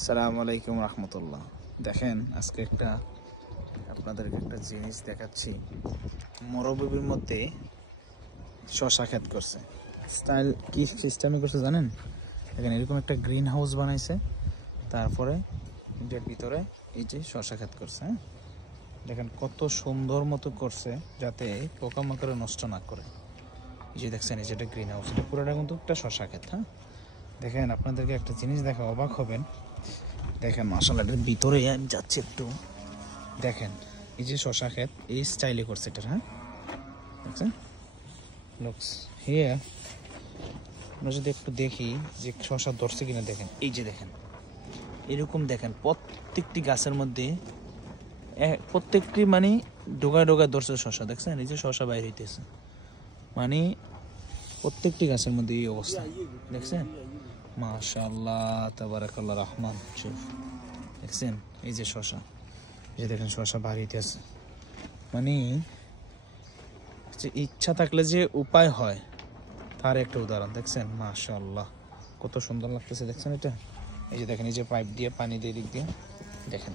আসসালামু আলাইকুম রহমতুল্লাহ। দেখেন আজকে আপনাদেরকে একটা জিনিস দেখাচ্ছি। মরুভূমির মধ্যে শশা ক্ষেত করছে। স্টাইল কি সিস্টেমে করছে জানেন? দেখেন এরকম একটা গ্রিন হাউস বানাইছে, তারপরে এটার ভিতরে এই যে শশা ক্ষেত করছে। হ্যাঁ, দেখেন কত সুন্দর মতো করছে যাতে পোকামাকড়ে নষ্ট না করে। এই যে দেখছেন এই যে এটা গ্রিন হাউস, এটা পুরোটা কিন্তু একটা শশা ক্ষেত। হ্যাঁ, দেখেন আপনাদেরকে একটা জিনিস দেখা অবাক হবেন। দেখেন মাশাআল্লাহ, এটার ভিতরে আমি যাচ্ছি একটু। দেখেন এই যে শশা ক্ষেত এই স্টাইলে করছে এটা। হ্যাঁ, দেখছেন লুকস হিয়ার। আমরা যদি একটু দেখি যে শশা ধরছে কিনা, দেখেন এই যে দেখেন এরকম দেখেন প্রত্যেকটি গাছের মধ্যে প্রত্যেকটি মানে ডোগায় ডোগায় ধরছে শশা। দেখছেন এই যে শশা বাইর হইতেছে, মানে প্রত্যেকটি গাছের মধ্যে এই অবস্থা। দেখছেন মাশাআল্লাহ তাবারাকাল্লাহ রহমান। দেখছেন এই যে শশা, এই যে দেখেন শশা বাড়িতে আছে, মানে যে ইচ্ছা থাকলে যে উপায় হয় তার একটা উদাহরণ। দেখছেন মাশাআল্লাহ কত সুন্দর লাগতেছে। দেখছেন এটা, এই যে দেখেন এই যে পাইপ দিয়ে পানি দিয়ে দিক দিয়ে দেখেন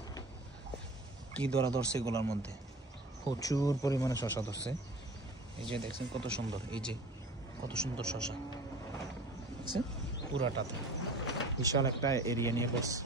কি ধরা ধরছে, এগুলোর মধ্যে প্রচুর পরিমাণে শশা ধরছে। এই যে দেখছেন কত সুন্দর, এই যে কত সুন্দর শশা। দেখছেন পুরাটাতে বিশাল একটা এরিয়া নিয়ে করছে।